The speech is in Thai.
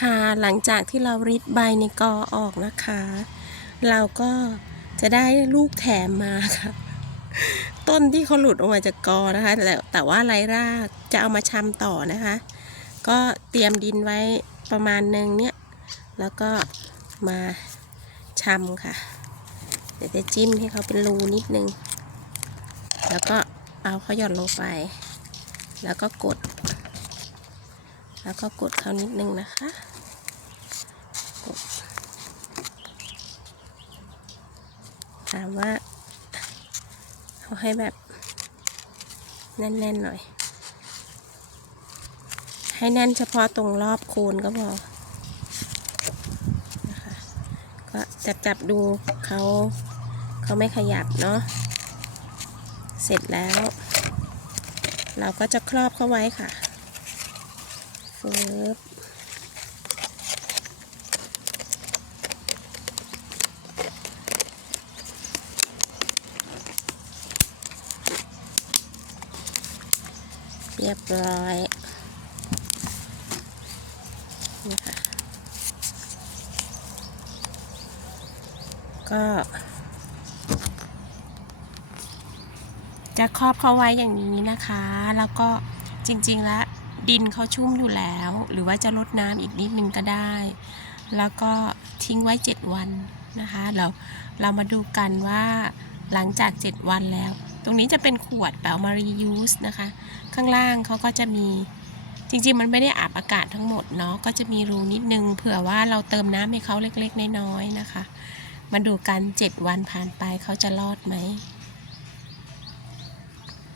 ค่ะ หลังจากที่เราริดใบในกอออกนะคะ เราก็จะได้ลูกแถมมาค่ะ ต้นที่เขาหลุดออกมาจากกอนะคะ แต่แต่ว่าไรรากจะเอามาชำต่อนะคะ ก็เตรียมดินไว้ประมาณหนึ่งเนี่ย แล้วก็มาชำค่ะ เดี๋ยวจะจิ้มให้เขาเป็นรูนิดนึง แล้วก็เอาเขาหย่อนลงไป แล้วก็กด แล้วก็กดเขานิดนึงนะคะกดถามว่าเอาให้แบบแน่นๆหน่อย ให้แน่นเฉพาะตรงรอบโคนก็พอนะคะก็จับจับดูเขาเขาไม่ขยับเนาะเสร็จแล้ว เราก็จะครอบเข้าไว้ค่ะ ฟึบเรียบร้อยนี่ค่ะก็ จะครอบเขาไว้อย่างนี้นะคะ แล้วก็จริงๆแล้ว ดินเขาชุ่มอยู่แล้ว หรือว่าจะลดน้ำอีกนิดนึงก็ได้ แล้วก็ทิ้งไว้ 7 วันนะคะเราเรามาดูกันว่าหลังจาก 7 วันแล้ว ตรงนี้จะเป็นขวดแต่เอามา reuse นะคะ ข้างล่างเขาก็จะมีจริงๆ มันไม่ได้อาบอากาศทั้งหมดเนาะก็จะมีรูนิดนึงเผื่อว่าเราเติมน้ำให้เขาเล็กๆ น้อยๆนะคะ มาดูกัน 7 วันผ่านไปเขาจะรอดไหม